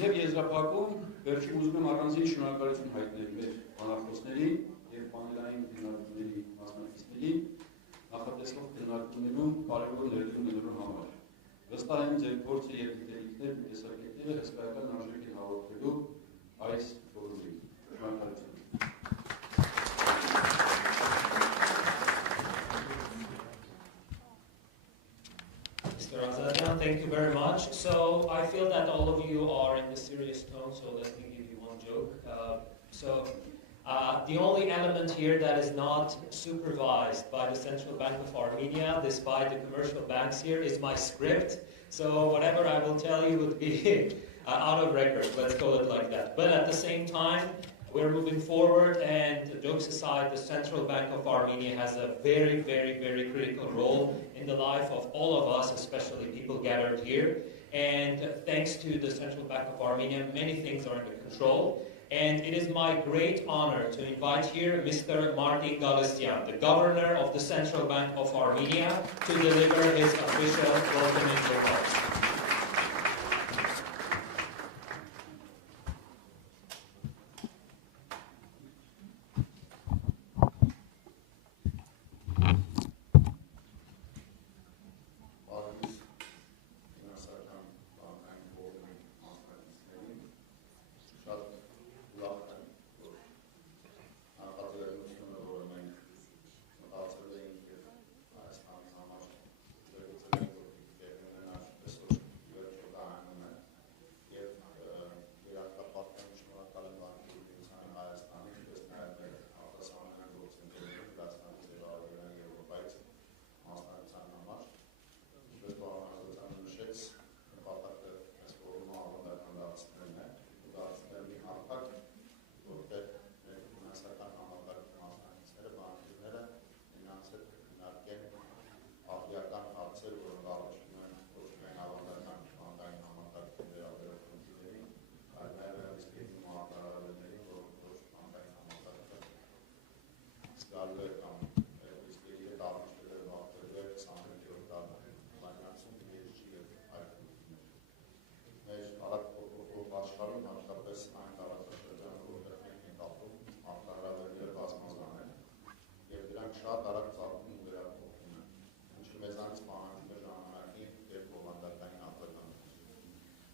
Եվ եզրափակում վերջում ուզում եմ առանձին շնորհակալություն հայտնել մեր բանախոսներին և պանելային քննարկումների մասնակիցներին նախատեսվող քննարկումներում կարևոր ներդրում ունենալու համար։ Վստահ եմ ձեր փորձը և գիտելիքներն ու տեսակետները հսկայական արժեք են հաղորդելու այս ֆորումին։ Շնորհակալություն։ Mr. Azadian, thank you very much. So I feel that all of you are in the serious tone, so let me give you one joke. The only element here that is not supervised by the Central Bank of Armenia, despite the commercial banks here, is my script. So whatever I will tell you would be out of record, let's call it like that. But at the same time, we're moving forward, and jokes aside, the Central Bank of Armenia has a very, very, very critical role in the life of all of us, especially people gathered here. And thanks to the Central Bank of Armenia, many things are under control. And it is my great honor to invite here Mr. Martin Galestian, the governor of the Central Bank of Armenia, to deliver his official welcoming remarks.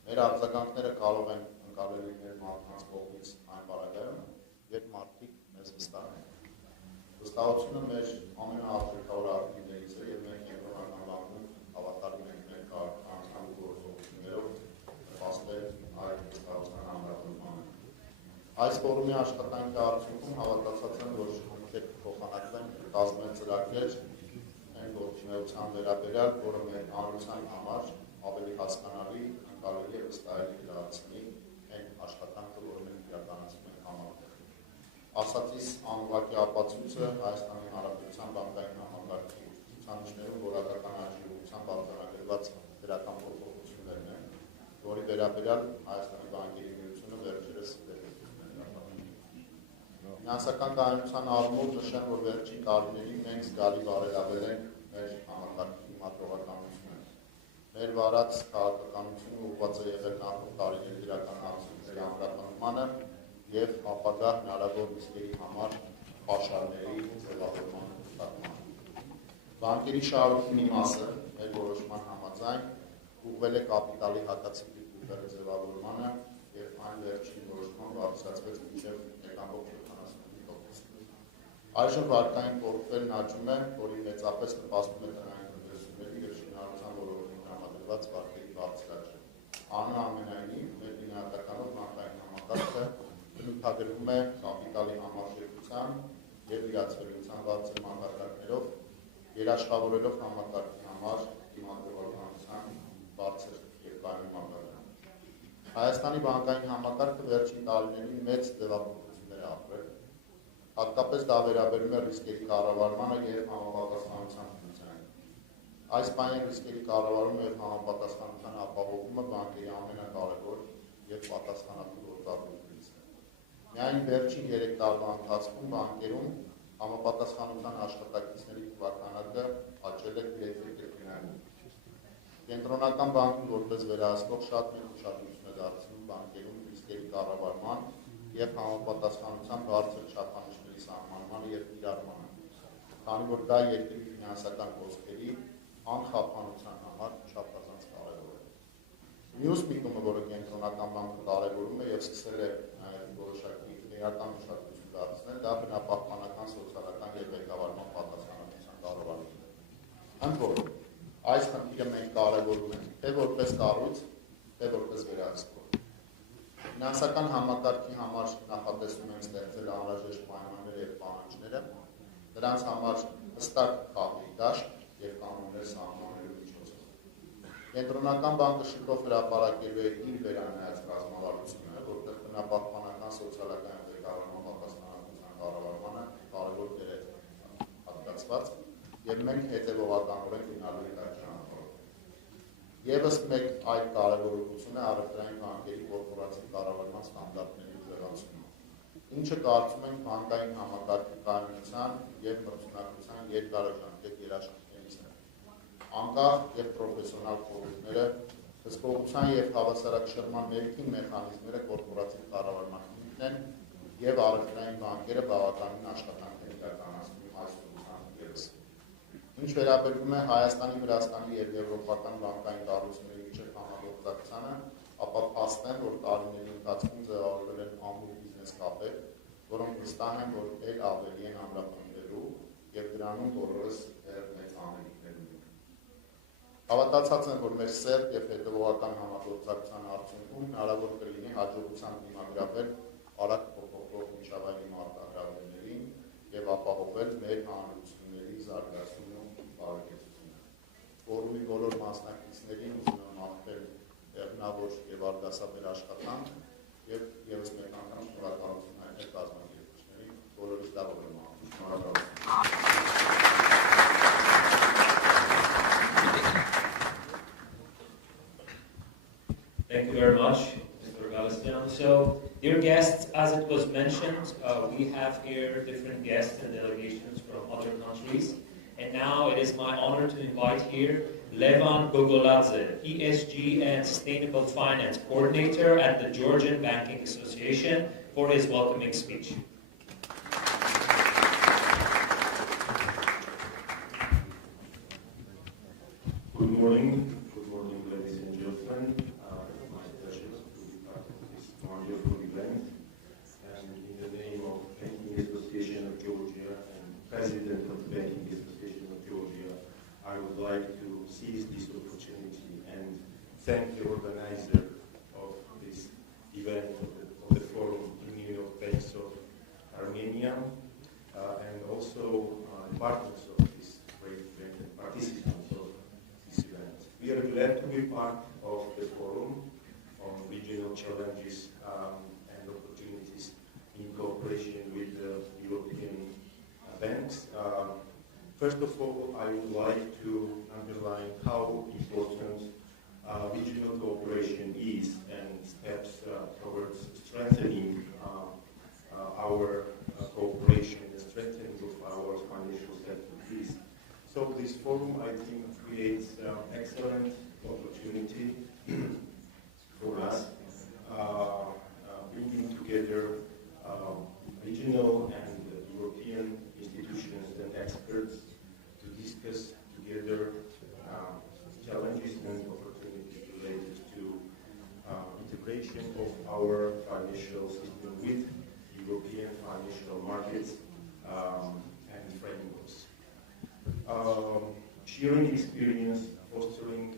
Մեր արձագանքները կարող են ընկալել մեր մարդկանց կողմից այն բaragայում, երբ մարդիկ մեզ վստահեն։ Վստահությունը մեր ամենաարժեքավոր արտիքներից է, եւ մենք Եվրոպական բանկում հավատարիմ ենք մեր քաղաքական գործողություններով նպաստել այդ վստահության ամրապնդմանը։ Այս ֆորումի աշխատանքի արդյունքում հավատացած եմ, որ համակարգ փոխանակվեն կազմել ծրագրեր այն գործունեության վերաբերյալ, որը մեր հանրության համար ավելի հասկանալի, ընկալելի եւ վստահելի դարձնի այն աշխատանքը, որը մենք իրականացնում ենք համակարգում։ Ասածիս անուղղակի ապացույցը Հայաստանի Հանրապետության բանկային համակարգի ցուցանիշներում որակական աճի ուղղությամբ արձանագրված դրական փոփոխություններն են, որի վերաբերյալ Հայաստանի բանկերի միությունը վերջերս ֆինանսական կայունության առումով նշեմ, որ վերջին տարիներին մենք զգալի բարելավել ենք մեր համակարգի մատողականությունը։ Մեր վարած քաղաքականությունը ուղղված է եղել նախորդ տարիների դրական հարցումների ամրապնդմանը եւ ապագա հնարավոր ռիսկերի համար պաշարների ձևավորման նկատմամբ։ Բանկերի շահույթի մի մասը մեր որոշման համաձայն ուղղվել է կապիտալի հակացիկլիկ ուղղերի ձևավորմանը եւ այն վերջին որոշման բարձրացվեց մինչեւ 1.75%։ Այժմ վարկային պորտֆելն աճում է, որի մեծապես նպաստում է տնային տնտեսությունների եւ շինարարության ոլորտին տրամադրված վարկերի բարձր աճը։ Այնուամենայնիվ, մեր գնահատականով բանկային համակարգը բնութագրվում է կապիտալի համարժեքության եւ իրացվելիության բարձր մակարդակներով, երաշխավորելով համակարգի համար դիմադրողականության բարձր եւ կայուն մակարդակ։ Հայաստանի բանկային համակարգը վերջին տարիներին մեծ ձևափոխություններ է ապրել։ Հատկապես դա վերաբերում է ռիսկերի կառավարմանը եւ համապատասխանության ֆունկցիային։ Այս պայման ռիսկերի կառավարումը եւ համապատասխանության ապահովումը բանկերի ամենակարևոր եւ պատասխանատու գործառույթներից է։ Միայն վերջին 3 տարվա ընթացքում բանկերում համապատասխանության աշխատակիցների թվականակը աճել է 3 կետներով։ Կենտրոնական բանկն որպես վերահսկող շատ մեծ ուշադրություն է դարձնում բանկերում ռիսկերի կառավարման և համապատասխանության բարձր չափանիշների սահմանմանը և կիրառմանը, քանի որ դա երկրի ֆինանսական կոստերի անխափանության համար չափազանց կարևոր է։ Մյուս միտումը, որը կենտրոնական բանկը կարևորում է և սկսել է նաև որոշակի էական մշակություն դարձնել, դա բնապահպանական, սոցիալական և ղեկավարման պատասխանատվության կառավարումն է։ Ընդ որում, այս խնդիրը մենք կարևորում ենք թե որպես կառույց, թե որպես վերահսկվող։ Ֆինանսական համակարգի համար նախատեսում ենք ստեղծել անհրաժեշտ պայմանները և պահանջները, դրանց համար հստակ խաղի դաշտ և կանոններ սահմանելու միջոցով։ Կենտրոնական բանկը շուտով հրապարակելու է իր վերանայած ռազմավարությունը, որտեղ բնապահպանական, սոցիալական և ղեկավարման պատասխանատվության կառավարմանը կարևոր դեր է հատկացված, և մենք հետևողականորեն գնալու ենք այդ ճանապարհով։ Եվս մեկ այլ կարևորություն է առևտրային բանկերի կորպորատիվ կառավարման ստանդարտների ուժեղացումը, ինչը կարծում ենք բանկային համակարգի կայունության և մրցունակության երկարաժամկետ երաշխիքներից է։ Անկախ և պրոֆեսիոնալ խորհուրդները, հսկողության և հավասարակշռման ներքին մեխանիզմները կորպորատիվ կառավարման հիմքն են և առևտրային բանկերը բավականին աշխատանք են իրականացնում այս ուղղությամբ ևս։ Ինչ վերաբերում է Հայաստանի, Վրաստանի և Եվրոպական բանկային կառույցների միջև համագործակցությանը, ապա փաստ են, որ տարիների ընթացքում ձևավորվել են ամուր բիզնես կապեր, որոնք վստահ են, որ էլ ավելի են ամրապնդվելու և դրանում բոլորս մեծ անելիքներ ունենք։ Հավատացած եմ, որ մեր սերտ և հետևողական համագործակցության արդյունքում հնարավոր կլինի հաջողությամբ դիմագրավել արագ փոփոխվող միջավայրի մարտահրավերներին և ապահովել մեր հանրությունների զարգացումն ու բարեկեցությունը։ Ֆորումի բոլոր մասնակիցներին ուզում եմ մաղթել հեղինավոր և արգասաբեր աշխատանք և ևս մեկ անգամ շնորհակալություն հայտնել կազմակերպիչներին, բոլորիս լավով եմ մաղթում։ Շնորհակալություն։ Thank you very much, Mr. Galestian. So, dear guests, as it was mentioned, we have here different guests and delegations from other countries. And now it is my honor to invite here Levan Gogoladze, ESG and Sustainable Finance Coordinator at the Georgian Banking Association, for his welcoming speech. Good morning. Good morning, ladies and gentlemen. It's my pleasure to be part of this wonderful event. And in the name of Banking Association of Georgia and President of the Banking Association of Georgia, I would like to seize this opportunity and thank the organizer of this event, of the forum in New York, Banks of Armenia, and also partners of this great event and participants of this event. We are glad to be part of the forum on regional challenges and opportunities in cooperation with the European banks. First of all, I would like to underline how important regional cooperation is and steps towards strengthening our cooperation and strengthening of our financial sector is. So this forum, I think, creates excellent opportunity for us, bringing together regional and European institutions and experts to discuss together challenges and opportunities related to integration of our financial system with European financial markets and frameworks. Sharing experience, fostering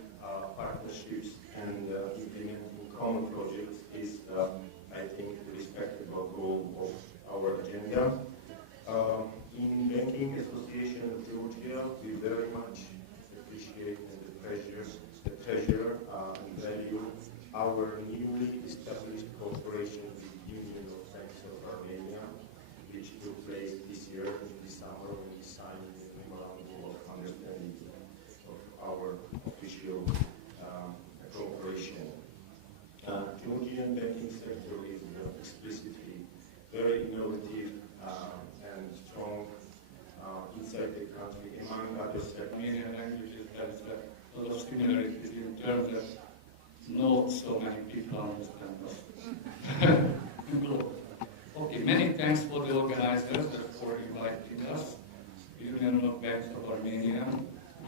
partnerships, and implementing common projects is, I think, the respectable goal of our agenda. In Banking Association of Georgia, we very much appreciate and treasure and value our newly established cooperation with the Union of Banks of Armenia, which took place this year in the summer when we signed the memorandum of understanding of our official cooperation. Georgian banking sector is explicitly very innovative and strong inside the country, among other sectors. Armenian languages has a lot of similarities in terms of not so many people understand us. Okay, many thanks for the organizers for inviting us. Union of Banks of Armenia.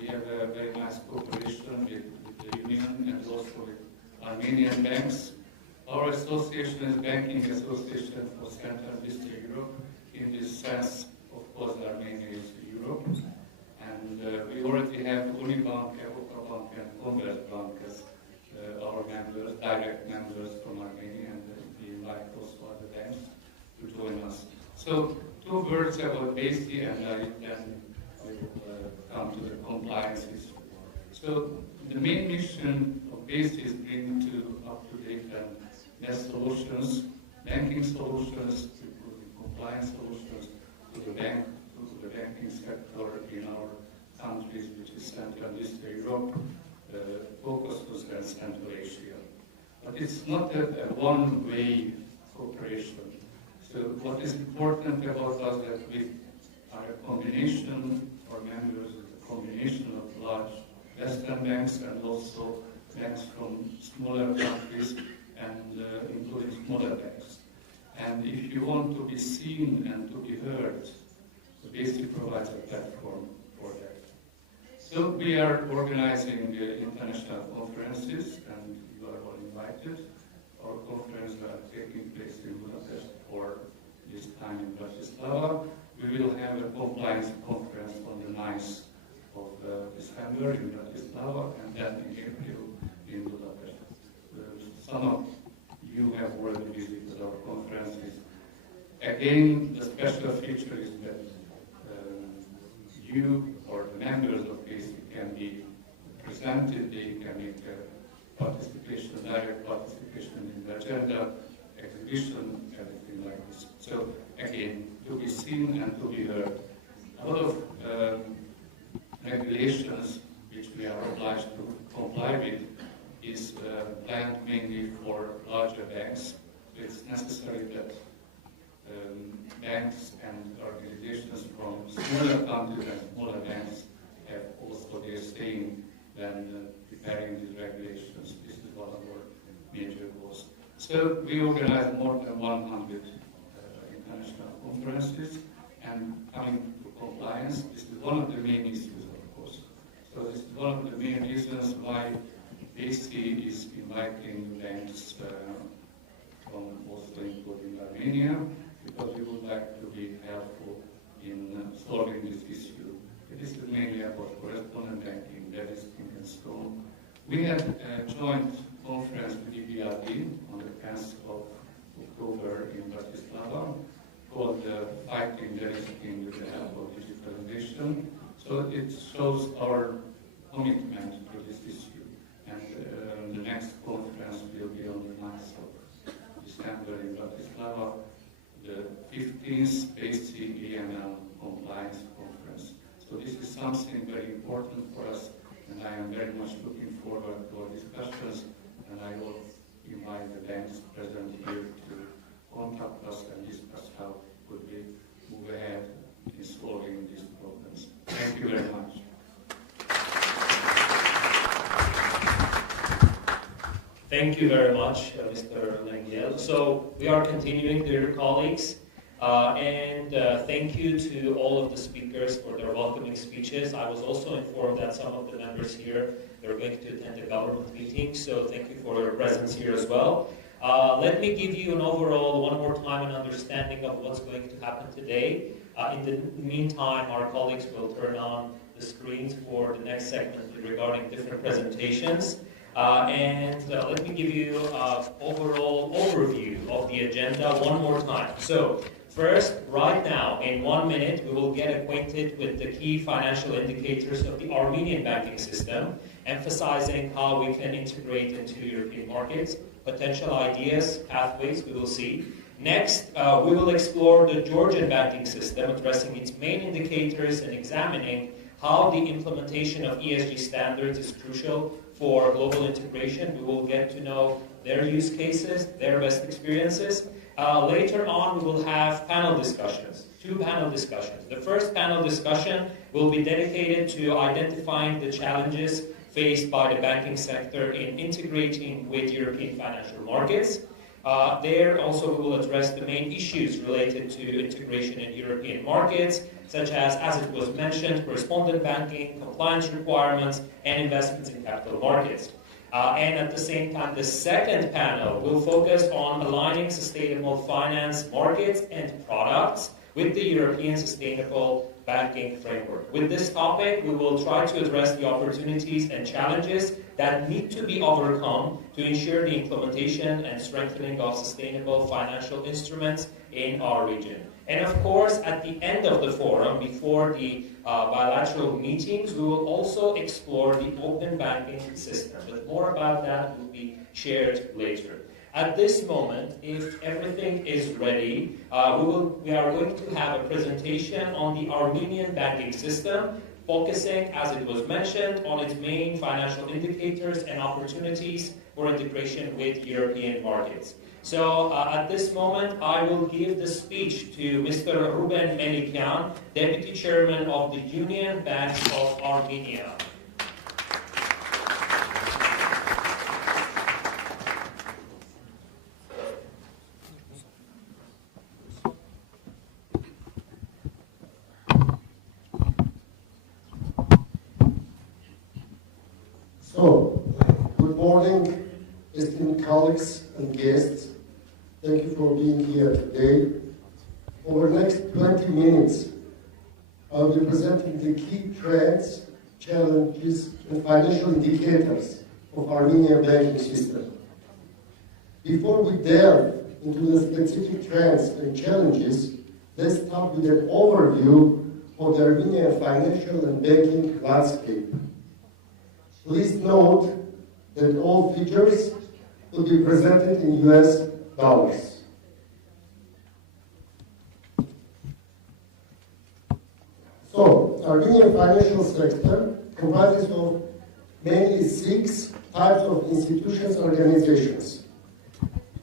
We have a very nice cooperation with the Union and also with Armenian banks. Our association is Banking Association for Central and Eastern Europe. In this sense, of course, Armenia is Europe. And we already have Unibank, Evocabank, and Commerzbank as our members, direct members from Armenia, and we invite also other banks to join us. So, 2 words about BASI, and then I will come to the compliance issue. So, the main mission of BASI is bring to up-to-date and best solutions, banking solutions, including compliance solutions to the banking sector in our countries, which is Central and Eastern Europe, Caucasus and Central Asia. But it's not a one-way cooperation. So what is important about us that we are a combination, our members, a combination of large Western banks and also banks from smaller countries and including smaller banks. And if you want to be seen and to be heard, the BASI provides a platform for that. So we are organizing international conferences, and you are all invited. Our conferences are taking place in Budapest, or this time in Bratislava. We will have a compliance conference on the 9th of December in Bratislava, and then in April in Budapest. Some of you have already visited our conferences. Again, the special feature is that you or the members of BASI can be presented, they can make participation, direct participation in the agenda, exhibition, everything like this. So again, to be seen and to be heard. A lot of regulations which we are obliged to comply with is planned mainly for larger banks. So it's necessary that banks and organizations from smaller countries and smaller banks have also their saying when preparing these regulations. This is one of our major goals. So we organize more than 100 international conferences, and coming to compliance, this is one of the main issues, of course. So this is one of the main reasons why BASI is inviting banks from also including Armenia, because we would like to be helpful in solving this issue. This is mainly about correspondent banking, delisting, and so on. We had a joint conference with EBRD on the 10th of October in Bratislava called Fighting Delisting with the Help of Digitalization. So it shows our commitment to this issue. And the next conference will be on the 9th of December in Bratislava, the 15th BASI AML Compliance Conference. So this is something very important for us, and I am very much looking forward to our discussions, and I will invite the banks present here to contact us and discuss how could we move ahead in solving these problems. Thank you very much. Thank you very much, Mr. Lengyel. So we are continuing, dear colleagues, and thank you to all of the speakers for their welcoming speeches. I was also informed that some of the members here are going to attend a government meeting, so thank you for your presence here as well. Let me give you an overall, one more time, an understanding of what's going to happen today. In the meantime, our colleagues will turn on the screens for the next segment regarding different presentations. Let me give you an overall overview of the agenda one more time. So, first, right now, in 1 minute, we will get acquainted with the key financial indicators of the Armenian banking system, emphasizing how we can integrate into European markets, potential ideas, pathways we will see. Next, we will explore the Georgian banking system, addressing its main indicators and examining how the implementation of ESG standards is crucial for global integration. We will get to know their use cases, their best experiences. Later on, we will have panel discussions, 2 panel discussions. The first panel discussion will be dedicated to identifying the challenges faced by the banking sector in integrating with European financial markets. There also we will address the main issues related to integration in European markets, such as it was mentioned, correspondent banking, compliance requirements, and investments in capital markets. And at the same time, the second panel will focus on aligning sustainable finance markets and products with the European Sustainable Banking Framework. With this topic, we will try to address the opportunities and challenges that need to be overcome to ensure the implementation and strengthening of sustainable financial instruments in our region. And of course, at the end of the forum, before the bilateral meetings, we will also explore the open banking system. But more about that will be shared later. At this moment, if everything is ready, we are going to have a presentation on the Armenian banking system, focusing, as it was mentioned, on its main financial indicators and opportunities for integration with European markets. So at this moment, I will give the speech to Mr. Ruben Melikyan, Deputy Chairman of the Union Banks of Armenia. So, good morning, esteemed colleagues and guests. Thank you for being here today. Over the next 20 minutes, I'll be presenting the key trends, challenges, and financial indicators of Armenian banking system. Before we delve into the specific trends and challenges, let's start with an overview of the Armenian financial and banking landscape. Please note that all figures will be presented in US dollars. So, Armenian financial sector comprises of mainly 6 types of institutions and organizations.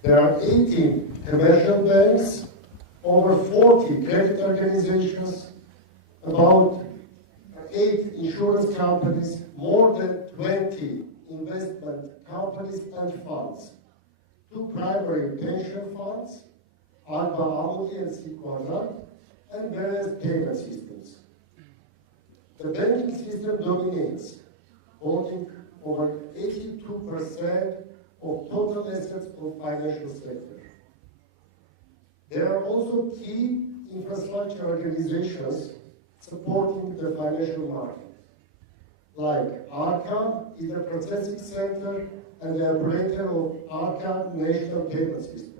There are 18 commercial banks, over 40 credit organizations, about 8 insurance companies, more than 20 investment companies and funds, 2 primary pension funds, Alba Amudi and C-Quadrat, and various payment systems. The banking system dominates, holding over 82% of total assets of financial sector. There are also key infrastructure organizations supporting the financial market, like Arcam is the processing center and the operator of Arcam National Payment System.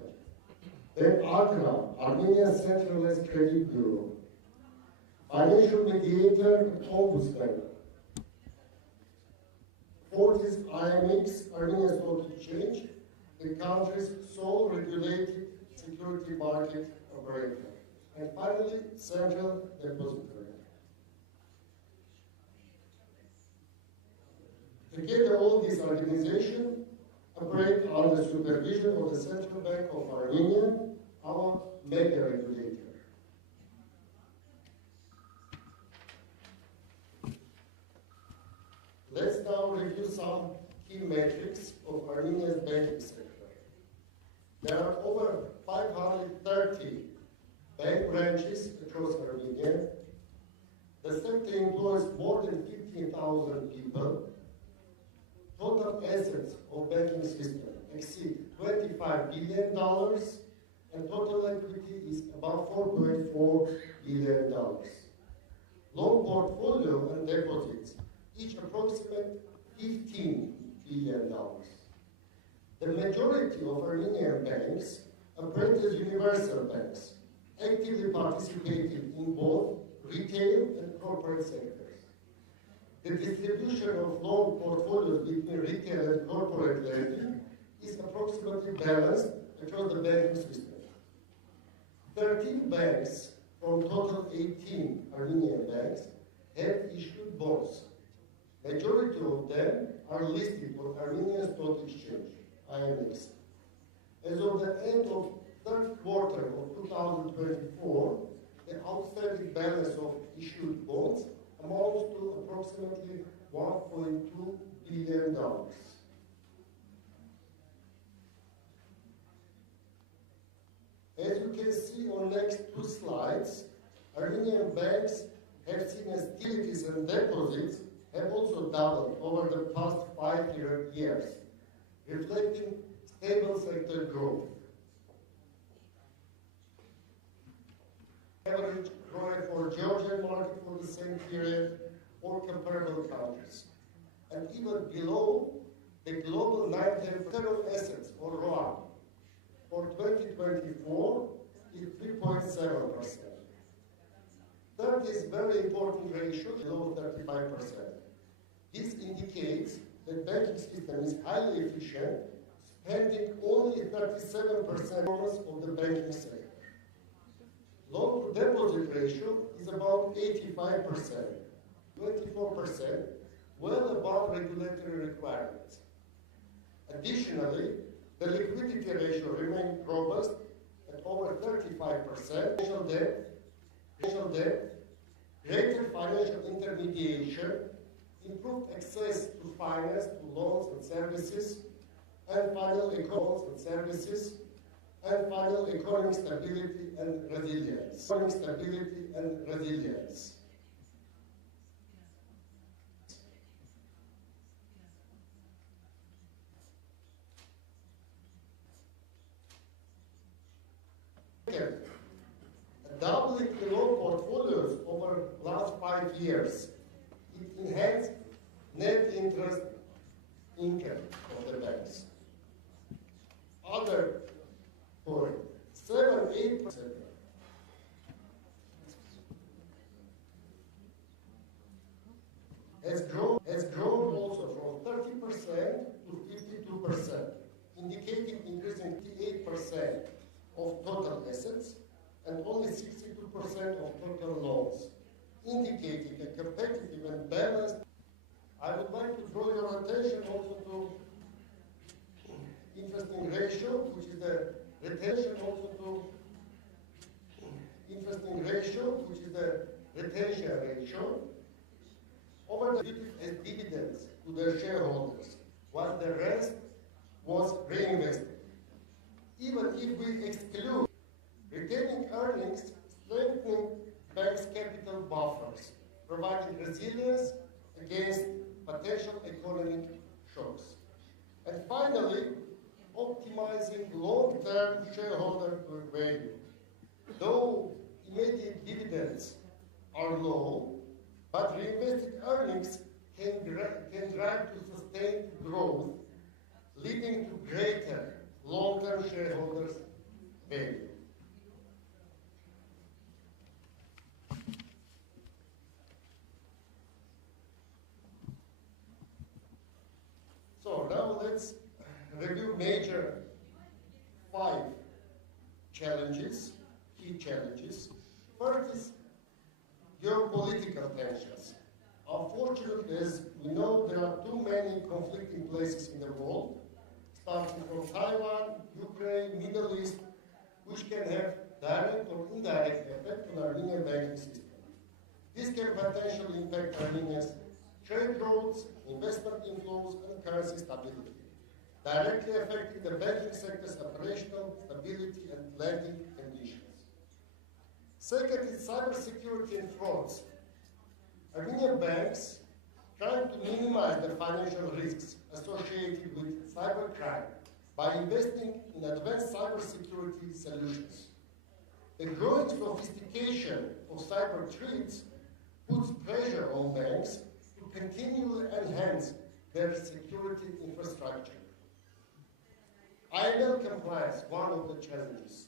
Then Arcam, Armenian Centralized Credit Bureau, Financial Mediator, Ombudsman, Fortis IMX, Armenian Stock Exchange, the country's sole regulated security market operator. And finally, Central Depository. Together, all these organizations operate under the supervision of the Central Bank of Armenia, our mega regulator. Let's now review some key metrics of Armenia's banking sector. There are over 530 bank branches across Armenia. The sector employs more than 15,000 people. Total assets of banking system exceed $25 billion, and total equity is about $4.4 billion. Loan portfolio and deposits each approximate $15 billion. The majority of Armenian banks operate as universal banks, actively participating in both retail and corporate sectors. The distribution of loan portfolios between retail and corporate lending is approximately balanced across the banking system. 13 banks from total 18 Armenian banks have issued bonds. Majority of them are listed on Armenian Stock Exchange, IMX. As of the end of third quarter of 2024, the outstanding balance of issued bonds amounts to approximately $1.2 billion. As you can see on next two slides, Armenian banks have seen as utilities and deposits have also doubled over the past 5 years, reflecting stable sector growth. Average growth for Georgian market for the same period or comparable countries, and even below the global 9-10 total assets or ROA for 2024 is 3.7%. Third is very important ratio, below 35%. This indicates that banking system is highly efficient, spending only 37% of the banking sector. Loan to deposit ratio is about 85%, 24%, well above regulatory requirements. Additionally, the liquidity ratio remained robust at over 35%. Financial debt, greater financial intermediation, improved access to finance, to loans and services, and finally economic stability and resilience. Doubling the loan portfolios over the last 5 years, it enhanced net interest income of the banks. Other point, 7-8% has grown also from 30% to 52%, indicating increasing 58% of total assets and only 62% of total loans, indicating a competitive and balanced. I would like to draw your attention also to interesting ratio, which is the retention ratio, over the as dividends to their shareholders, while the rest was reinvested. Even if we exclude retaining earnings, strengthening banks' capital buffers, providing resilience against potential economic shocks. And finally, optimizing long-term shareholder value. Though immediate dividends are low, but reinvested earnings can drive to sustained growth, leading to greater long-term shareholders' value. So now let's review major 5 challenges, key challenges. First is geopolitical tensions. Unfortunately, as we know, there are too many conflicting places in the world, starting from Taiwan, Ukraine, Middle East, which can have direct or indirect effect on Armenian banking system. This can potentially impact Armenia's trade routes, investment inflows, and currency stability, directly affecting the banking sector's operational stability and lending conditions. Second is cybersecurity and frauds. Armenian banks trying to minimize the financial risks associated with cybercrime by investing in advanced cybersecurity solutions. The growing sophistication of cyber threats puts pressure on banks to continually enhance their security infrastructure. AML compliance, one of the challenges.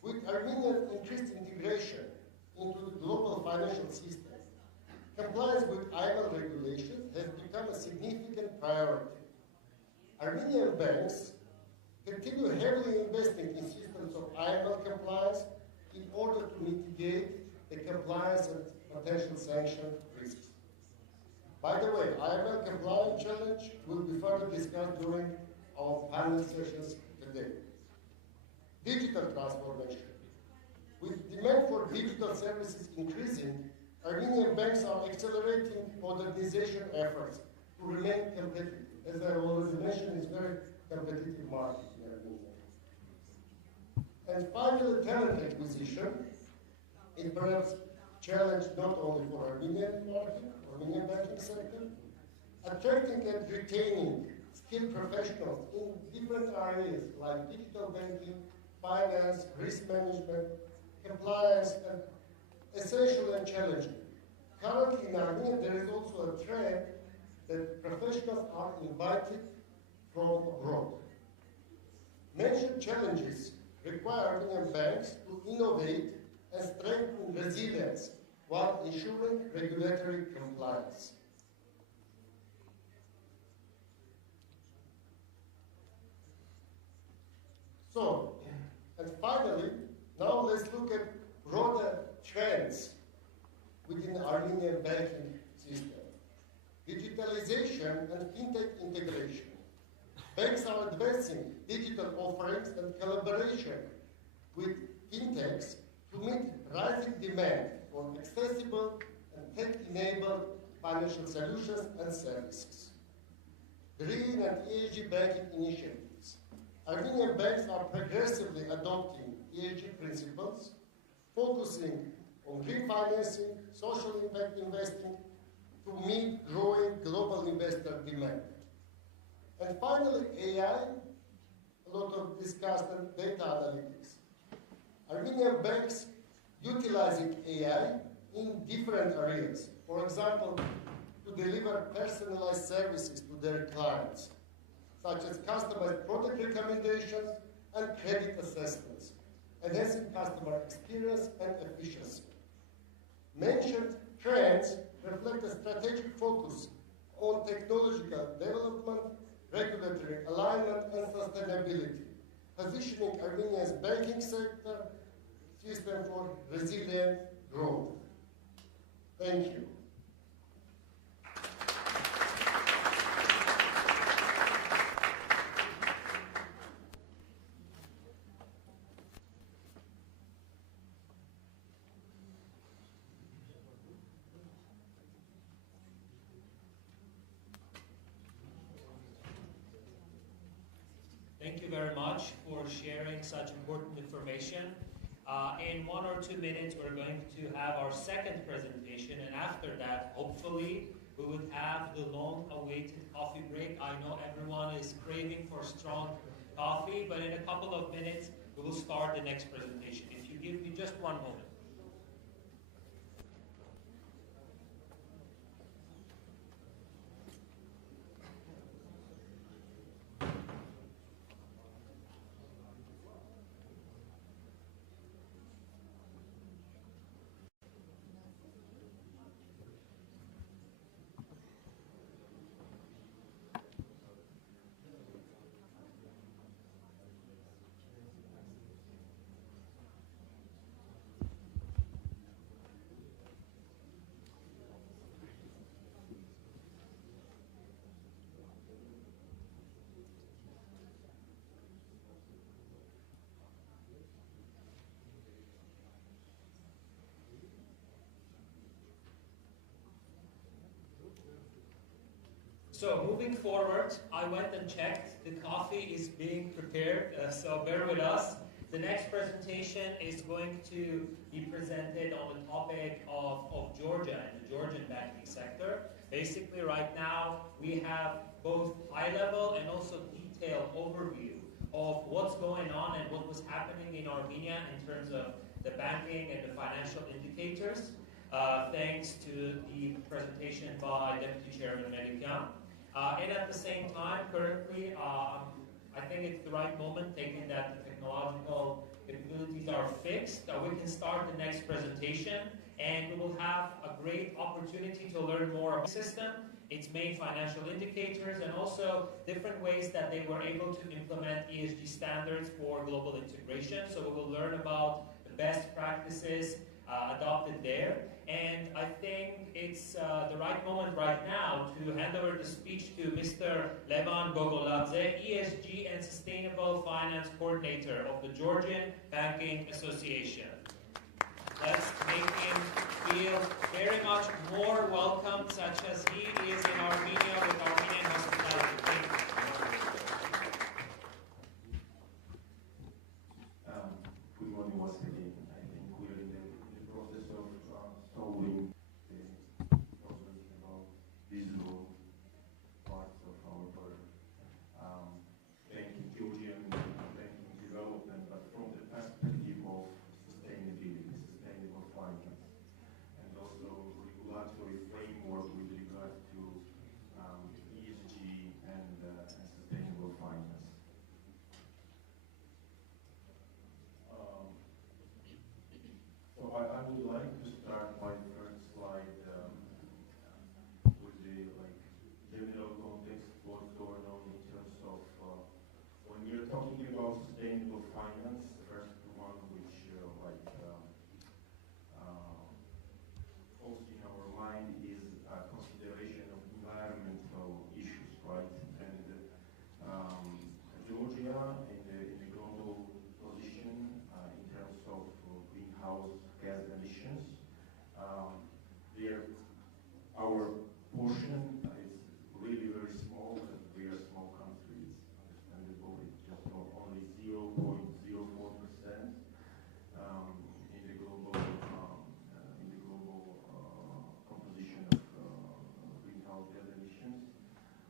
With Armenia's increased integration into the global financial system, compliance with AML regulations has become a significant priority. Armenian banks continue heavily investing in systems of AML compliance in order to mitigate the compliance and potential sanction risks. By the way, AML compliance challenge will be further discussed during our panel sessions today. Digital transformation. With demand for digital services increasing, Armenian banks are accelerating modernization efforts to remain competitive. As I already mentioned, it's a very competitive market in Armenia. And finally, talent acquisition is perhaps challenge not only for Armenian market, Armenian banking sector, attracting and retaining skilled professionals in different areas like digital banking, finance, risk management, compliance, and essential and challenging. Currently in Armenia, there is also a trend that professionals are invited from abroad. Mentioned challenges require Armenian banks to innovate and strengthen resilience while ensuring regulatory compliance. So, and finally, now let's look at broader trends within the Armenian banking system. Digitalization and fintech integration. Banks are advancing digital offerings and collaboration with fintechs to meet rising demand for accessible and tech-enabled financial solutions and services. Green and ESG banking initiatives. Armenian banks are progressively adopting ESG principles, focusing on green financing, social impact investing to meet growing global investor demand. And finally, AI, a lot of discussed and data analytics. Armenian banks utilizing AI in different areas. For example, to deliver personalized services to their clients, such as customized product recommendations and credit assessments, enhancing customer experience and efficiency. Mentioned trends reflect a strategic focus on technological development, regulatory alignment, and sustainability, positioning Armenia's banking sector system for resilient growth. Thank you. Thank you very much for sharing such important information. In 1 or 2 minutes, we're going to have our second presentation, and after that, hopefully, we would have the long-awaited coffee break. I know everyone is craving for strong coffee, but in a couple of minutes, we will start the next presentation. If you give me just 1 moment. So moving forward, I went and checked. The coffee is being prepared, so bear with us. The next presentation is going to be presented on the topic of Georgia and the Georgian banking sector. Basically, right now, we have both high-level and also detailed overview of what's going on and what was happening in Armenia in terms of the banking and the financial indicators, thanks to the presentation by Deputy Chairman Melikian. And at the same time, currently, I think it's the right moment, taking that the technological capabilities are fixed, we can start the next presentation, and we will have a great opportunity to learn more about the system, its main financial indicators, and also different ways that they were able to implement ESG standards for global integration. So we will learn about the best practices adopted there. And I think it's the right moment right now to hand over the speech to Mr. Levan Gogoladze, ESG and Sustainable Finance Coordinator of the Georgian Banking Association. Let's make him feel very much more welcome, such as he is in Armenia with Armenian hospitality. Thank you. Good morning once again. I think we're in the process of solving the problems about visual parts of our banking, Georgian banking development, but from the perspective of sustainability, sustainable finance, and also regulatory framework with regard to ESG and sustainable finance. So I would like to start my first slide with the general context, what's going on in terms of when we are talking about sustainable finance. The first one which falls in our mind is consideration of environmental issues, right? And Georgia in the global position in terms of greenhouse gas emissions. Our portion is really very small, and we are a small country. It's understandable. It's just only 0.04% in the global composition of greenhouse gas emissions.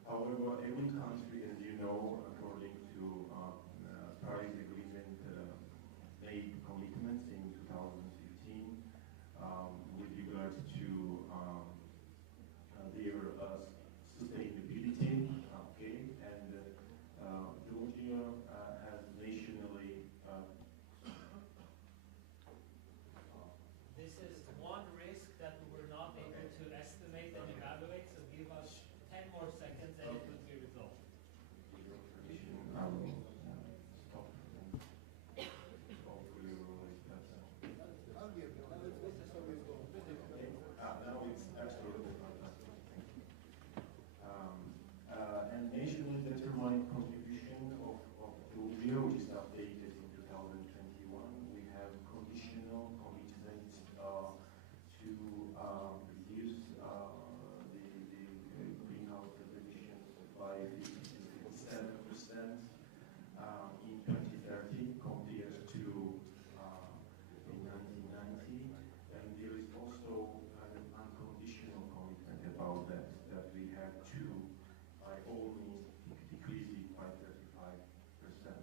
However, every country, as you know, according to Paris Agreement, made commitments in 2015 with regard to their sustainability, okay, and Georgia has nationally. This is one risk that we were not able to estimate and evaluate, so give us 10 more seconds and it will be resolved. Now it's absolutely fantastic. And nationally determined contribution of Georgia, which is updated in 2021, we have conditional commitment to reduce the greenhouse gas emissions by 57% in 2030 compared to in 1990, and there is also an unconditional commitment about that we have to, by all means, decrease it by 35%.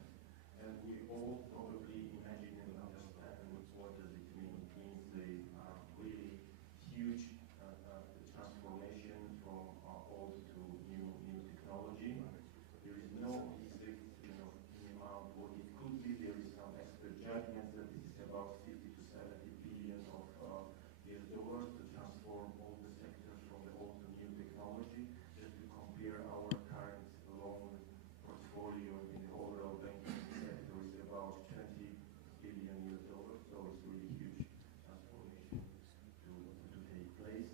And we all probably imagine and understand what does it mean. It means the really huge transformation from old to new technology. There is no exact amount what it could be. There is some expert judgments that this is about 50 to 70 billion of US dollars to transform all the sectors from the old to new technology. Just to compare our current loan portfolio in the overall banking sector is about 20 billion US dollars, so it's really huge transformation to take place.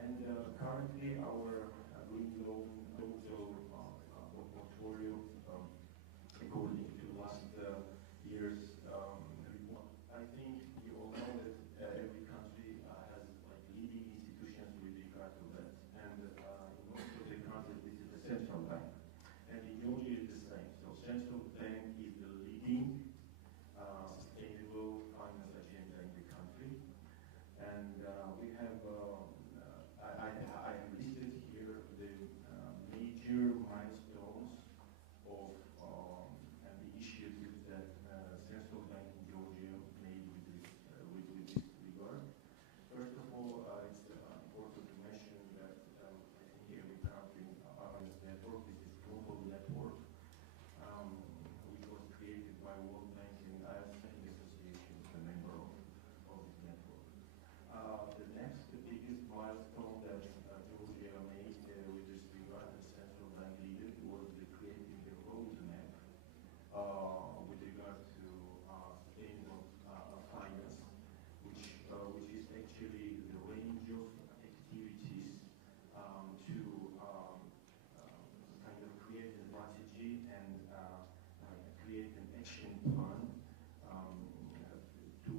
And currently our green loan total portfolio, according to last year's report, I think you all know that every country has leading institutions with regard to that. And in most of the countries, this is the central bank. And in Georgia, it's the same. So central bank is the leading sustainable finance agenda in the country. And we have, I have listed here the major milestones of and the initiatives that central bank in Georgia made with this regard. First of all, it's important to mention that I think every country on this network, this is global network, which was created by World Bank and IS Banking Association, the member of this network. The next, the biggest milestone that Georgia made with this regard, the central bank leader, was the creating the roadmap with regard to sustainable finance, which is actually the range of activities to kind of create a strategy and create an action plan to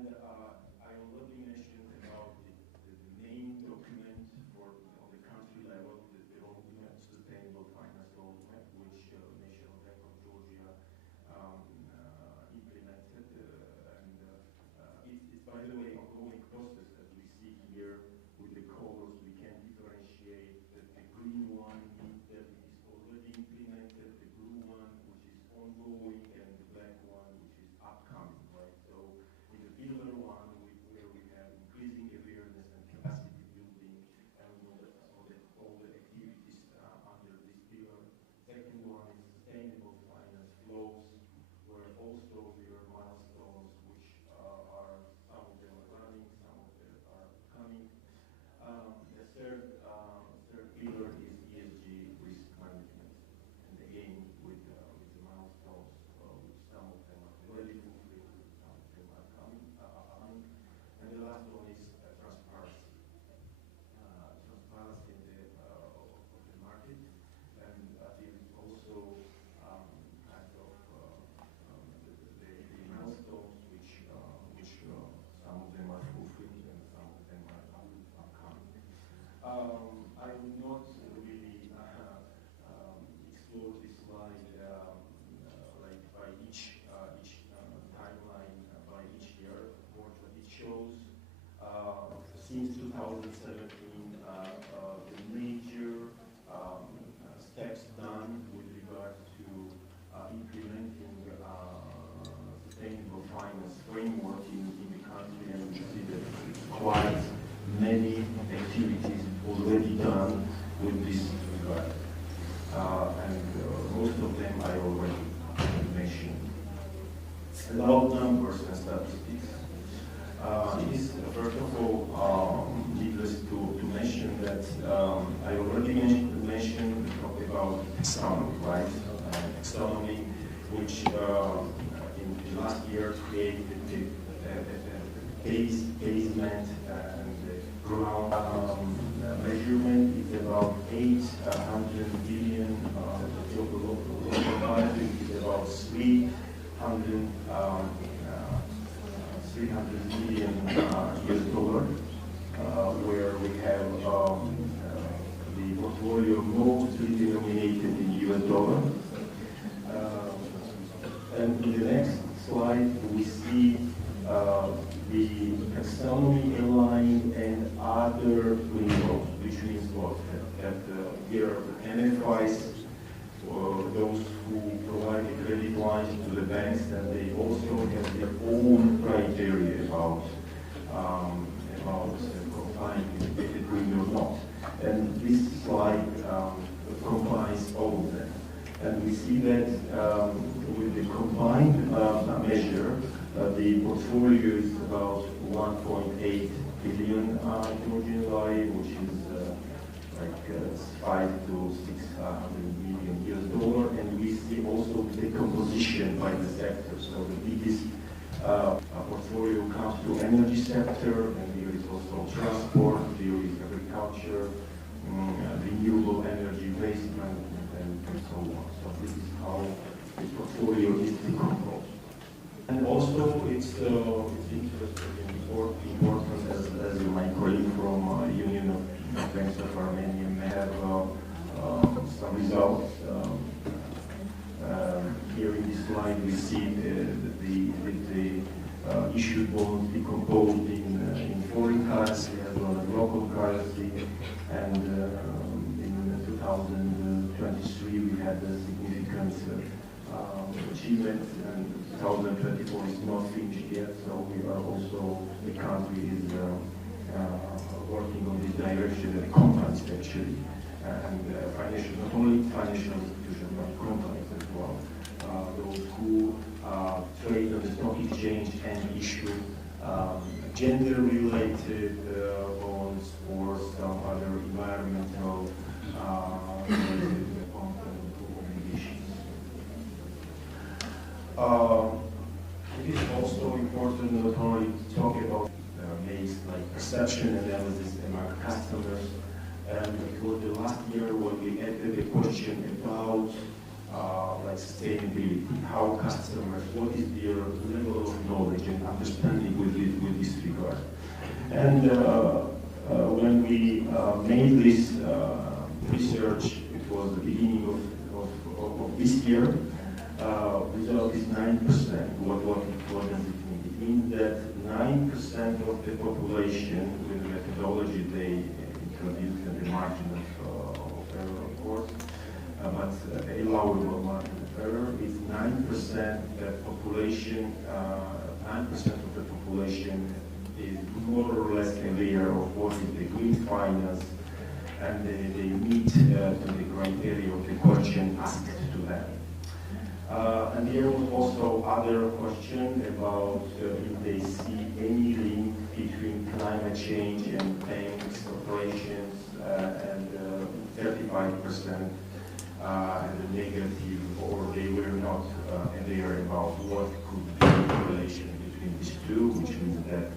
And I already mentioned about the main document for on the country level, the roadmap, sustainable finance roadmap, which National Bank of Georgia implemented, and it's by the way ongoing process. As we see here with the colors, we can differentiate the green one that is already implemented, the blue one which is ongoing, and the black one which is upcoming. Right. So in the pillar one, where we have increasing awareness and capacity building, and all the activities under this pillar. Second one is sustainable finance flows, where also there are milestones which are, some of them are running, some of them are coming. The third pillar is ESG risk management, and again with the milestones, which some of them are already fulfilled, some of them are coming. And the last one is transparency. Transparency in of the market, and there is also kind of the milestones which some of them are fulfilled and some of them are coming. I will not really explore this slide like by each timeline by each year, but it shows since 2017 the major steps done with regard to implementing sustainable finance framework in the country, and we see that quite many activities already done with this regard. And most of them I already mentioned. About numbers and statistics, it is first of all needless to mention that I already mentioned about taxonomy, right? Taxonomy, which in last year created the basement and the ground measurement is about 800 billion. The local economy is about 300 million US dollar, where we have the portfolio mostly denominated in US dollar. And in the next slide, we see the taxonomy aligned and other windows, which means what? That here are MFIs, those who provide the credit lines to the banks, and they also have their own criteria about complying with the green or not. And this slide combines all of them. And we see that with the combined measure, the portfolio is about 1.8 billion Georgian lari, which is like 5 to 600 million US dollar. And we see also the composition by the sector. So the biggest portfolio comes to energy sector, and there is also transport, there is agriculture, renewable energy, waste management, and so on. So this is how the portfolio is decomposed. And also it's interesting and important as my colleague from Union of Banks of Armenia may have some results. Here in this slide we see the issued bonds decomposed in foreign currency as well as local currency, and in 2023 we had a significant achievement, and 2024 is not finished yet, so we are also, the country is working on this direction, and companies actually, and financial, not only financial institutions, but companies as well, those who trade on the stock exchange and issue gender-related bonds or some other environmental obligations. It is also important not only to talk about makes like perception analysis among customers, and it was the last year when we added a question about like sustainability, how customers, what is their level of knowledge and understanding with this regard. And when we made this research, it was the beginning of this year, result is 9%. What does it mean? It means that 9% of the population with the methodology they introduced in the margin of error, of course, but allowable margin of error is 9% that population, 9% of the population is more or less aware of what is the green finance, and they meet to the criteria of the question asked to them. And there was also other question about if they see any link between climate change and banks, corporations, and 35% had a negative, or they were not aware about what could be the relation between these two, which means that